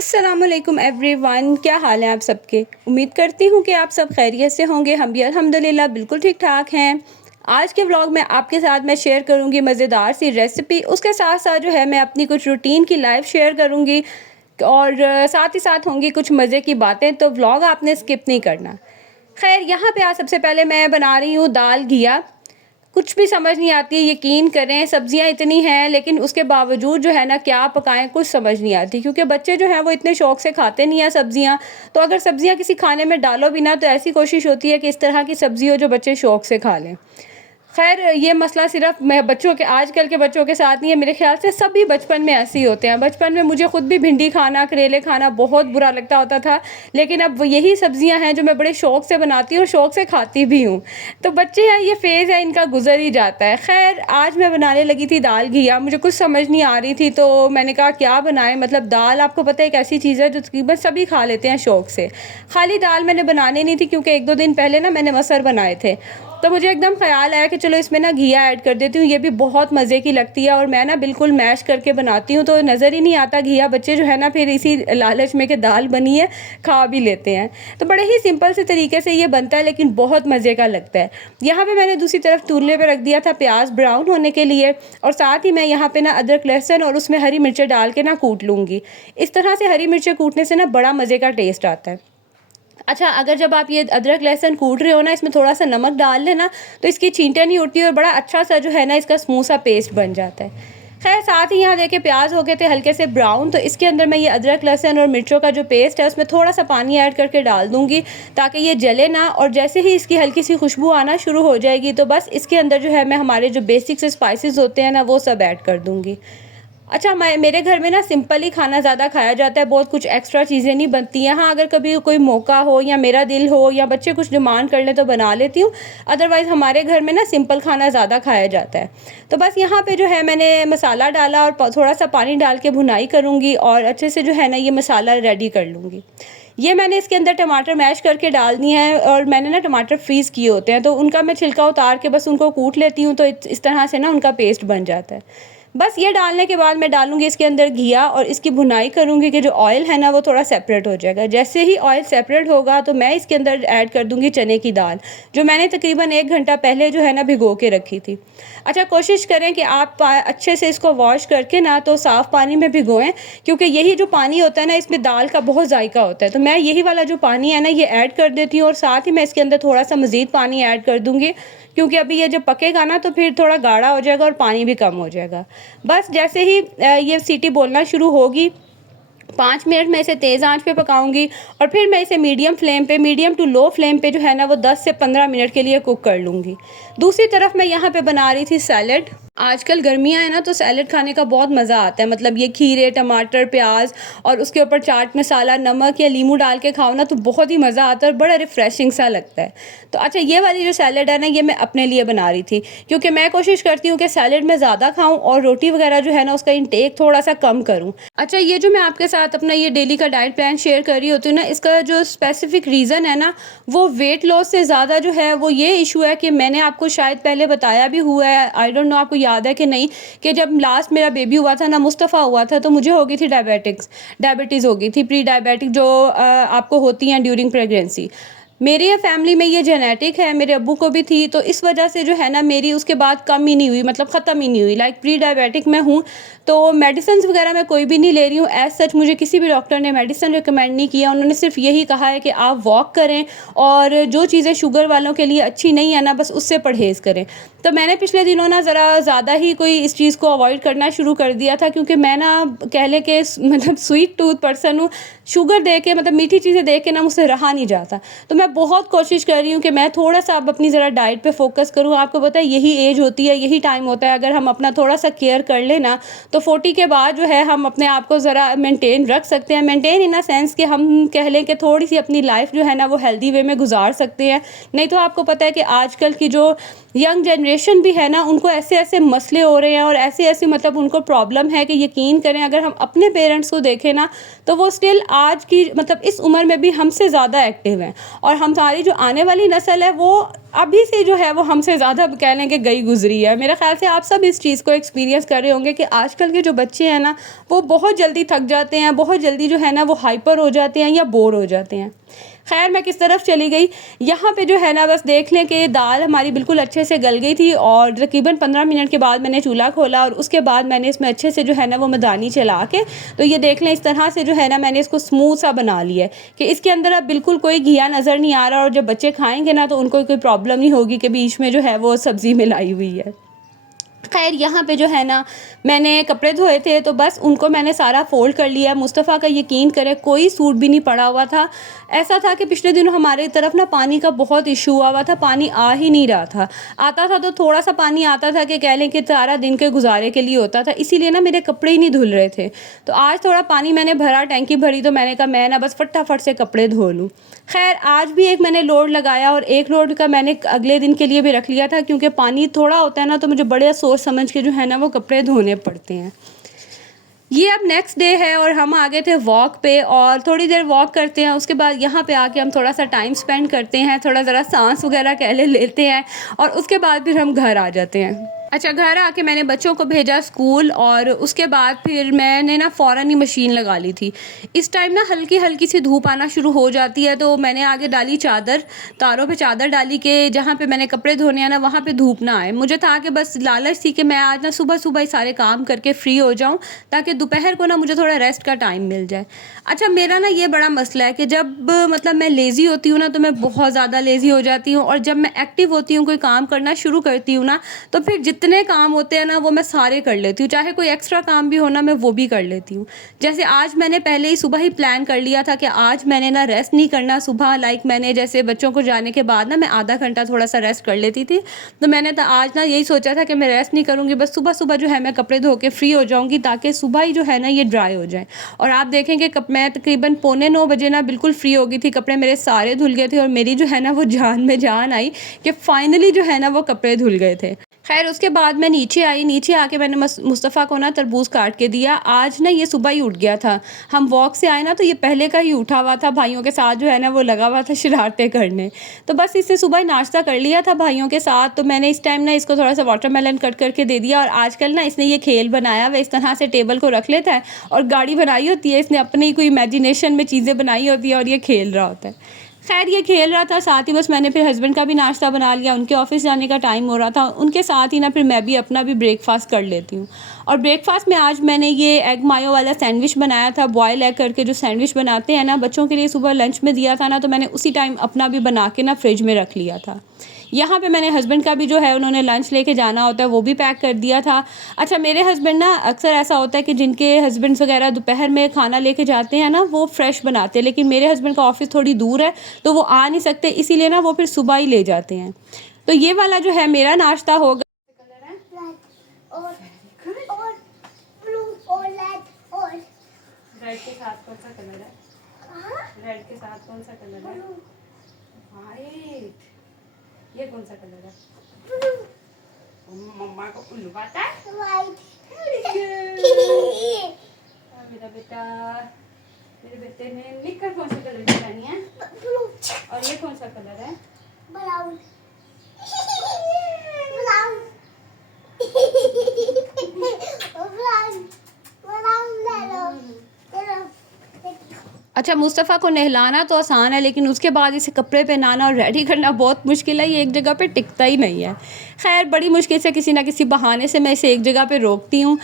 अस्सलामुअलैकुम एवरीवन, क्या हाल है आप सबके। उम्मीद करती हूँ कि आप सब खैरियत से होंगे। हम भी अल्हम्दुलिल्लाह बिल्कुल ठीक ठाक हैं। आज के व्लॉग में आपके साथ मैं शेयर करूँगी मज़ेदार सी रेसिपी। उसके साथ साथ जो है मैं अपनी कुछ रूटीन की लाइफ शेयर करूँगी और साथ ही साथ होंगी कुछ मज़े की बातें, तो व्लॉग आपने स्किप नहीं करना। खैर, यहाँ पे आज सबसे पहले मैं बना रही हूँ दाल घिया। कुछ भी समझ नहीं आती है, यकीन करें, सब्जियां इतनी हैं लेकिन उसके बावजूद जो है ना क्या पकाएं कुछ समझ नहीं आती, क्योंकि बच्चे जो हैं वो इतने शौक से खाते नहीं हैं सब्जियां। तो अगर सब्जियां किसी खाने में डालो भी ना तो ऐसी कोशिश होती है कि इस तरह की सब्जी हो जो बच्चे शौक से खा लें। खैर, ये मसला सिर्फ मैं बच्चों के आजकल के बच्चों के साथ नहीं है, मेरे ख्याल से सभी बचपन में ऐसे ही होते हैं। बचपन में मुझे खुद भी भिंडी खाना, करेले खाना बहुत बुरा लगता होता था, लेकिन अब यही सब्जियां हैं जो मैं बड़े शौक से बनाती हूँ और शौक से खाती भी हूँ। तो बच्चे हैं, ये फेज़ है, इनका गुजर ही जाता है। खैर, आज मैं बनाने लगी थी दाल घिया। मुझे कुछ समझ नहीं आ रही थी तो मैंने कहा क्या बनाएं। मतलब दाल, आपको पता है, एक ऐसी चीज़ है जो तकरीबन सभी खा लेते हैं शौक से। खाली दाल मैंने बनानी नहीं थी क्योंकि एक दो दिन पहले ना मैंने मसर बनाए थे, तो मुझे एकदम ख़्याल आया कि चलो इसमें ना घिया ऐड कर देती हूँ। ये भी बहुत मज़े की लगती है और मैं ना बिल्कुल मैश करके बनाती हूँ, तो नज़र ही नहीं आता घिया। बच्चे जो है ना फिर इसी लालच में कि दाल बनी है खा भी लेते हैं। तो बड़े ही सिंपल से तरीके से ये बनता है लेकिन बहुत मज़े का लगता है। यहाँ पे मैंने दूसरी तरफ तूलने पे रख दिया था प्याज ब्राउन होने के लिए, और साथ ही मैं यहाँ पे ना अदरक लहसुन और उसमें हरी मिर्चें डाल के ना कूट लूँगी। इस तरह से हरी मिर्चें कूटने से ना बड़ा मज़े का टेस्ट आता है। अच्छा, अगर जब आप ये अदरक लहसुन कूट रहे हो ना, इसमें थोड़ा सा नमक डाल लेना तो इसकी छींटे नहीं उड़ती और बड़ा अच्छा सा जो है ना इसका स्मूथ सा पेस्ट बन जाता है। खैर, साथ ही यहाँ देखिए प्याज हो गए थे हल्के से ब्राउन, तो इसके अंदर मैं ये अदरक लहसुन और मिर्चों का जो पेस्ट है उसमें थोड़ा सा पानी ऐड करके डाल दूँगी ताकि ये जले ना। और जैसे ही इसकी हल्की सी खुशबू आना शुरू हो जाएगी तो बस इसके अंदर जो है मैं हमारे जो बेसिक से स्पाइसेस होते हैं ना वो सब ऐड कर दूँगी। अच्छा, मैं मेरे घर में ना सिंपल ही खाना ज़्यादा खाया जाता है, बहुत कुछ एक्स्ट्रा चीज़ें नहीं बनती हैं। हाँ, अगर कभी कोई मौका हो या मेरा दिल हो या बच्चे कुछ डिमांड कर लें तो बना लेती हूँ, अदरवाइज़ हमारे घर में ना सिंपल खाना ज़्यादा खाया जाता है। तो बस यहाँ पे जो है मैंने मसाला डाला और थोड़ा सा पानी डाल के भुनाई करूँगी और अच्छे से जो है ना ये मसाला रेडी कर लूँगी। ये मैंने इसके अंदर टमाटर मैश करके डाल दिए हैं और मैंने ना टमाटर फ्रीज़ किए होते हैं, तो उनका मैं छिलका उतार के बस उनको कूट लेती हूँ, तो इस तरह से ना उनका पेस्ट बन जाता है। बस ये डालने के बाद मैं डालूँगी इसके अंदर घिया और इसकी भुनाई करूँगी कि जो ऑयल है ना वो थोड़ा सेपरेट हो जाएगा। जैसे ही ऑयल सेपरेट होगा तो मैं इसके अंदर ऐड कर दूँगी चने की दाल, जो मैंने तकरीबन 1 घंटा पहले जो है ना भिगो के रखी थी। अच्छा, कोशिश करें कि आप अच्छे से इसको वॉश करके ना तो साफ़ पानी में भिगोएँ, क्योंकि यही जो पानी होता है ना इसमें दाल का बहुत जायका होता है। तो मैं यही वाला जो पानी है ना ये ऐड कर देती हूँ और साथ ही मैं इसके अंदर थोड़ा-सा मज़ीद पानी ऐड कर दूँगी, क्योंकि अभी ये जब पकेगा ना तो फिर थोड़ा गाढ़ा हो जाएगा और पानी भी कम हो जाएगा। बस जैसे ही ये सीटी बोलना शुरू होगी, 5 मिनट मैं इसे तेज़ आंच पे पकाऊंगी और फिर मैं इसे मीडियम टू लो फ्लेम पे जो है ना वो 10 से 15 मिनट के लिए कुक कर लूँगी। दूसरी तरफ मैं यहाँ पे बना रही थी सैलेड। आजकल गर्मियाँ हैं ना तो सैलेड खाने का बहुत मज़ा आता है। मतलब ये खीरे, टमाटर, प्याज और उसके ऊपर चाट मसाला, नमक या नींबू डाल के खाओ ना तो बहुत ही मज़ा आता है और बड़ा रिफ़्रेशिंग सा लगता है। तो अच्छा, ये वाली जो सैलेड है ना ये मैं अपने लिए बना रही थी, क्योंकि मैं कोशिश करती हूँ कि सैलेड में ज़्यादा खाऊँ और रोटी वगैरह जो है ना उसका इंटेक थोड़ा सा कम करूँ। अच्छा, ये जो मैं आपके साथ अपना ये डेली का डाइट प्लान शेयर कर रही होती हूँ ना, इसका जो स्पेसिफिक रीज़न है ना वो वेट लॉस से ज़्यादा जो है वो ये इशू है कि मैंने आपको शायद पहले बताया भी हुआ है, आई डोंट नो आपको याद है कि नहीं, कि जब लास्ट मेरा बेबी हुआ था ना, मुस्तफ़ा हुआ था, तो मुझे हो गई थी डायबिटीज़ हो गई थी, प्री डायबिटिक जो आपको होती हैं ड्यूरिंग प्रेगनेंसी। मेरी ये फैमिली में ये जेनेटिक है, मेरे अब्बू को भी थी, तो इस वजह से जो है ना मेरी उसके बाद कम ही नहीं हुई, मतलब ख़त्म ही नहीं हुई। लाइक प्री डायबिटिक मैं हूँ, तो मेडिसिन वगैरह मैं कोई भी नहीं ले रही हूँ। एज़ सच मुझे किसी भी डॉक्टर ने मेडिसिन रिकमेंड नहीं किया, उन्होंने सिर्फ यही कहा है कि आप वॉक करें और जो चीज़ें शुगर वालों के लिए अच्छी नहीं है ना बस उससे परहेज़ करें। तो मैंने पिछले दिनों ना ज़रा ज़्यादा ही कोई इस चीज़ को अवॉइड करना शुरू कर दिया था, क्योंकि मैं ना कह लें कि मतलब स्वीट टूथ पर्सन हूँ। शुगर देख के, मतलब मीठी चीज़ें देख के ना मुझसे रहा नहीं जाता। तो मैं बहुत कोशिश कर रही हूँ कि मैं थोड़ा-सा अब अपनी ज़रा डाइट पे फ़ोकस करूँ। आपको पता है यही एज होती है, यही टाइम होता है, अगर हम अपना थोड़ा-सा केयर कर लें ना तो 40 के बाद जो है हम अपने आप को ज़रा मेंटेन रख सकते हैं। मेंटेन इन अ सेंस कि हम कह लें कि थोड़ी-सी अपनी लाइफ़ जो है ना वो हेल्दी वे में गुज़ार सकते हैं। नहीं तो आपको पता है कि आजकल की जो यंग जनरेशन भी है ना, उनको ऐसे ऐसे मसले हो रहे हैं और ऐसी ऐसी मतलब उनको प्रॉब्लम है कि यकीन करें अगर हम अपने पेरेंट्स को देखें ना, तो वो स्टिल आज की मतलब इस उम्र में भी हमसे ज़्यादा एक्टिव हैं। और हमारी जो आने वाली नस्ल है वो अभी से जो है वो हमसे ज़्यादा कह लें कि गई गुजरी है। मेरा ख़्याल से आप सब इस चीज़ को एक्सपीरियंस कर रहे होंगे कि आजकल के जो बच्चे हैं ना, वो बहुत जल्दी थक जाते हैं, बहुत जल्दी जो है ना वो हाइपर हो जाते हैं या बोर हो जाते हैं। खैर मैं किस तरफ चली गई, यहाँ पे जो है ना बस देख लें कि दाल हमारी बिल्कुल अच्छे से गल गई थी और तकरीबन 15 मिनट के बाद मैंने चूल्हा खोला और उसके बाद मैंने इसमें अच्छे से जो है ना वो मदानी चला के, तो ये देख लें इस तरह से जो है ना मैंने इसको स्मूथ सा बना लिया है कि इसके अंदर अब बिल्कुल कोई घिया नज़र नहीं आ रहा और जब बच्चे खाएंगे ना तो उनको कोई प्रॉब्लम नहीं होगी कि बीच में जो है वो सब्ज़ी मिलाई हुई है। खैर यहाँ पे जो है ना मैंने कपड़े धोए थे तो बस उनको मैंने सारा फ़ोल्ड कर लिया। मुस्तफ़ा का यकीन करें कोई सूट भी नहीं पड़ा हुआ था। ऐसा था कि पिछले दिनों हमारे तरफ ना पानी का बहुत इशू हुआ था, पानी आ ही नहीं रहा था। आता था तो थोड़ा सा पानी आता था कि कह लें कि सारा दिन के गुजारे के लिए होता था, इसीलिए ना मेरे कपड़े ही नहीं धुल रहे थे। तो आज थोड़ा पानी मैंने भरा, टैंकी भरी, तो मैंने कहा मैं ना बस फटाफट से कपड़े धो लूँ। खैर आज भी एक मैंने लोड लगाया और एक लोड का मैंने अगले दिन के लिए भी रख लिया था, क्योंकि पानी थोड़ा होता है ना तो मुझे बड़े सोच समझ के जो है ना वो कपड़े धोने पड़ते हैं। ये अब नेक्स्ट डे है और हम आ गए थे वॉक पे और थोड़ी देर वॉक करते हैं, उसके बाद यहाँ पे आके हम थोड़ा सा टाइम स्पेंड करते हैं, थोड़ा ज़रा सांस वगैरह कह लेते हैं और उसके बाद फिर हम घर आ जाते हैं। अच्छा, घर आके मैंने बच्चों को भेजा स्कूल और उसके बाद फिर मैंने ना फ़ौरन ही मशीन लगा ली थी। इस टाइम ना हल्की हल्की सी धूप आना शुरू हो जाती है, तो मैंने आगे डाली चादर, तारों पे चादर डाली कि जहाँ पे मैंने कपड़े धोने हैं ना वहाँ पे धूप ना आए। मुझे था कि बस लालच थी कि मैं आज ना सुबह सुबह ही सारे काम करके फ्री हो जाऊँ ताकि दोपहर को ना मुझे थोड़ा रेस्ट का टाइम मिल जाए। अच्छा, मेरा ना ये बड़ा मसला है कि जब मतलब मैं लेज़ी होती हूँ ना तो मैं बहुत ज़्यादा लेज़ी हो जाती हूँ और जब मैं एक्टिव होती हूँ, कोई काम करना शुरू करती हूँ ना, तो फिर जितने काम होते हैं ना वो मैं सारे कर लेती हूँ, चाहे कोई एक्स्ट्रा काम भी हो ना मैं वो भी कर लेती हूँ। जैसे आज मैंने पहले ही सुबह ही प्लान कर लिया था कि आज मैंने ना रेस्ट नहीं करना सुबह, लाइक मैंने जैसे बच्चों को जाने के बाद ना मैं आधा घंटा थोड़ा सा रेस्ट कर लेती थी, तो मैंने तो आज ना यही सोचा था कि मैं रेस्ट नहीं करूँगी, बस सुबह सुबह जो है मैं कपड़े धो के फ्री हो जाऊँगी ताकि सुबह ही जो है ना ये ड्राई हो जाए। और आप देखेंगे मैं तकरीबन 8:45 बजे ना बिल्कुल फ्री हो गई थी, कपड़े मेरे सारे धुल गए थे और मेरी जो है ना वो जान में जान आई कि फाइनली जो है ना वो कपड़े धुल गए थे। खैर उसके बाद मैं नीचे आई, नीचे आके मैंने मुस्तफ़ा को ना तरबूज काट के दिया। आज ना ये सुबह ही उठ गया था, हम वॉक से आए ना तो ये पहले का ही उठा हुआ था, भाइयों के साथ जो है ना वो लगा हुआ था शरारतें करने। तो बस इससे सुबह ही नाश्ता कर लिया था भाइयों के साथ, तो मैंने इस टाइम ना इसको थोड़ा सा वाटरमेलन कट करके दे दिया। और आजकल ना इसने ये खेल बनाया हुआ, इस तरह से टेबल को रख लेता है और गाड़ी बनाई होती है, इसने अपनी कोई इमेजिनेशन में चीज़ें बनाई होती है और ये खेल रहा होता है। खैर ये खेल रहा था, साथ ही बस मैंने फिर हस्बैंड का भी नाश्ता बना लिया, उनके ऑफिस जाने का टाइम हो रहा था, उनके साथ ही ना फिर मैं भी अपना भी ब्रेकफास्ट कर लेती हूँ। और ब्रेकफास्ट में आज मैंने ये एग मायो वाला सैंडविच बनाया था, बॉयल एग करके जो सैंडविच बनाते हैं ना बच्चों के लिए, सुबह लंच में दिया था ना, तो मैंने उसी टाइम अपना भी बना के ना फ्रिज में रख लिया था। यहाँ पे मैंने हस्बैंड का भी जो है उन्होंने लंच लेके जाना होता है वो भी पैक कर दिया था। अच्छा, मेरे हस्बैंड ना अक्सर ऐसा होता है कि जिनके हस्बैंड्स वगैरह दोपहर में खाना लेके जाते हैं ना वो फ्रेश बनाते हैं, लेकिन मेरे हस्बैंड का ऑफिस थोड़ी दूर है तो वो आ नहीं सकते, इसीलिए ना वो फिर सुबह ही ले जाते हैं। तो ये वाला जो है मेरा नाश्ता होगा। रेड के साथ कौन सा कलर है? रेड के साथ कौन सा कलर है? वाइट। ये कौन सा कलर है? मम्मा को उल्लू आता है? वाइट। मेरा बेटा, मेरे बेटे ने निक्कर कौन सा कलर की पहनी है? और ये कौन सा कलर है? ब्राउन। ब्राउन। अच्छा, मुस्तफ़ा को नहलाना तो आसान है लेकिन उसके बाद इसे कपड़े पहनाना और रेडी करना बहुत मुश्किल है, ये एक जगह पे टिकता ही नहीं है। खैर बड़ी मुश्किल से किसी ना किसी बहाने से मैं इसे एक जगह पे रोकती हूँ।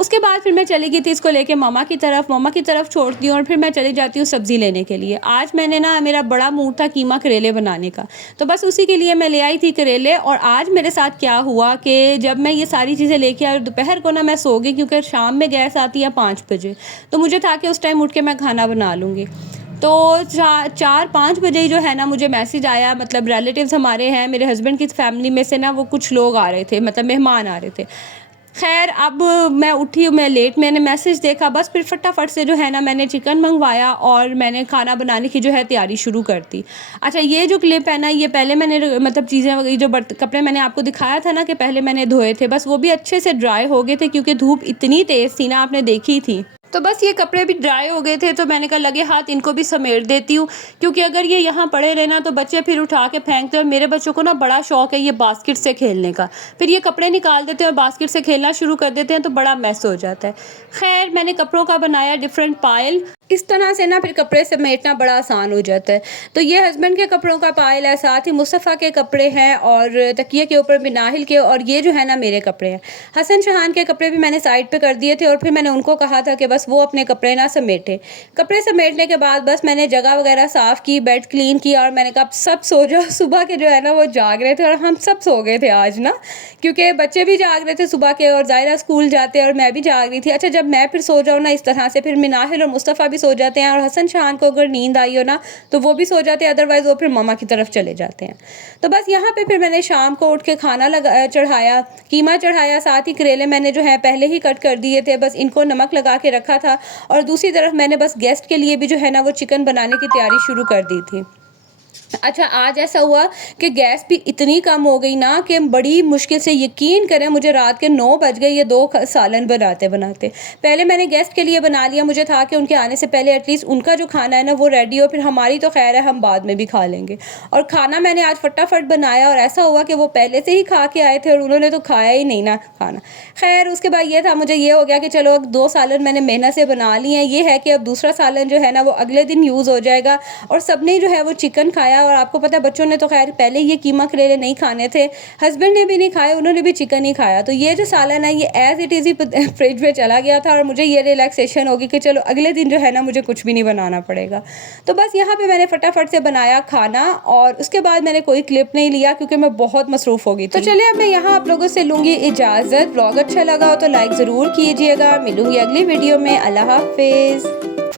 उसके बाद फिर मैं चली गई थी इसको लेके मामा की तरफ छोड़ती हूँ और फिर मैं चली जाती हूँ सब्ज़ी लेने के लिए। आज मैंने ना मेरा बड़ा मूड था कीमा करेले बनाने का, तो बस उसी के लिए मैं ले आई थी करेले। और आज मेरे साथ क्या हुआ कि जब मैं ये सारी चीज़ें लेके आई और दोपहर को ना मैं सो गई, क्योंकि शाम में गैस आती है 5 बजे, तो मुझे था कि उस टाइम उठ के मैं खाना बना लूँगी। तो 4-5 बजे ही जो है ना मुझे मैसेज आया, मतलब रिलेटिव्स हमारे हैं, मेरे हस्बैंड की फैमिली में से ना वो कुछ लोग आ रहे थे, मतलब मेहमान आ रहे थे। खैर अब मैं उठी, मैं लेट, मैंने मैसेज देखा, बस फिर फटाफट से जो है ना मैंने चिकन मंगवाया और मैंने खाना बनाने की जो है तैयारी शुरू कर दी। अच्छा, ये जो क्लिप है ना, ये पहले मैंने मतलब चीज़ें जो कपड़े मैंने आपको दिखाया था ना कि पहले मैंने धोए थे, बस वो भी अच्छे से ड्राई हो गए थे क्योंकि धूप इतनी तेज़ थी ना, आपने देखी थी। तो बस ये कपड़े भी ड्राई हो गए थे, तो मैंने कहा लगे हाथ इनको भी समेट देती हूँ, क्योंकि अगर ये यहाँ पड़े रहे ना तो बच्चे फिर उठा के फेंकते हैं। मेरे बच्चों को ना बड़ा शौक है ये बास्केट से खेलने का, फिर ये कपड़े निकाल देते हैं और बास्केट से खेलना शुरू कर देते हैं, तो बड़ा मैस हो जाता है। खैर मैंने कपड़ों का बनाया डिफरेंट पायल, इस तरह से ना फिर कपड़े समेटना बड़ा आसान हो जाता है। तो ये हस्बैंड के कपड़ों का पायल है, साथ ही मुस्तफ़ा के कपड़े हैं और तकिए के ऊपर बिनाहिल के, और ये जो है ना मेरे कपड़े हैं। हसन शहान के कपड़े भी मैंने साइड पे कर दिए थे और फिर मैंने उनको कहा था कि बस वो अपने कपड़े ना समेटे। कपड़े समेटने के बाद बस मैंने जगह वगैरह साफ़ की, बेड क्लीन किया और मैंने कहा सब सो जाओ। सुबह के जो है ना वो जाग रहे थे और हम सब सो गए थे आज ना, क्योंकि बच्चे भी जाग रहे थे सुबह के और ज़ाहिरा स्कूल जाते हैं और मैं भी जाग रही थी। अच्छा, जब मैं फिर सो जाऊँ ना इस तरह से, फिर मिनाहिल और मुस्तफ़ा भी सो जाते हैं और हसन शान को अगर नींद आई हो ना तो वो भी सो जाते हैं, अदरवाइज़ वो फिर मम्मा की तरफ चले जाते हैं। तो बस यहाँ पे फिर मैंने शाम को उठ के खाना चढ़ाया, कीमा चढ़ाया, साथ ही करेले मैंने जो है पहले ही कट कर दिए थे, बस इनको नमक लगा के रखा था। और दूसरी तरफ मैंने बस गेस्ट के लिए भी जो है ना वो चिकन बनाने की तैयारी शुरू कर दी थी। अच्छा, आज ऐसा हुआ कि गैस भी इतनी कम हो गई ना कि बड़ी मुश्किल से, यकीन करें मुझे रात के 9 बज गए ये 2 सालन बनाते बनाते। पहले मैंने गेस्ट के लिए बना लिया, मुझे था कि उनके आने से पहले एटलीस्ट उनका जो खाना है ना वो रेडी हो, फिर हमारी तो खैर है हम बाद में भी खा लेंगे। और खाना मैंने आज फटाफट बनाया और ऐसा हुआ कि वो पहले से ही खा के आए थे और उन्होंने तो खाया ही नहीं ना खाना। खैर उसके बाद ये था, मुझे ये हो गया कि चलो 2 सालन मैंने मेहनत से बना लिए हैं, ये है कि अब दूसरा सालन जो है ना वो अगले दिन यूज़ हो जाएगा। और सब ने जो है वो चिकन खाया और आपको पता है बच्चों ने तो खैर पहले ये कीमा करेले नहीं खाने थे, हस्बैंड ने भी नहीं खाए, उन्होंने भी चिकन ही खाया। तो ये जो सालन है ये एज इट इज़ ही फ्रिज में चला गया था और मुझे ये रिलैक्सेशन होगी कि चलो अगले दिन जो है ना मुझे कुछ भी नहीं बनाना पड़ेगा। तो बस यहाँ पे मैंने फटाफट से बनाया खाना और उसके बाद मैंने कोई क्लिप नहीं लिया क्योंकि मैं बहुत मसरूफ़ हो गई थी। तो चलिए अब मैं यहाँ आप लोगों से लूँगी इजाज़त। व्लॉग अच्छा लगा हो तो लाइक ज़रूर कीजिएगा। मिलूँगी अगली वीडियो में। अल्लाह हाफिज़।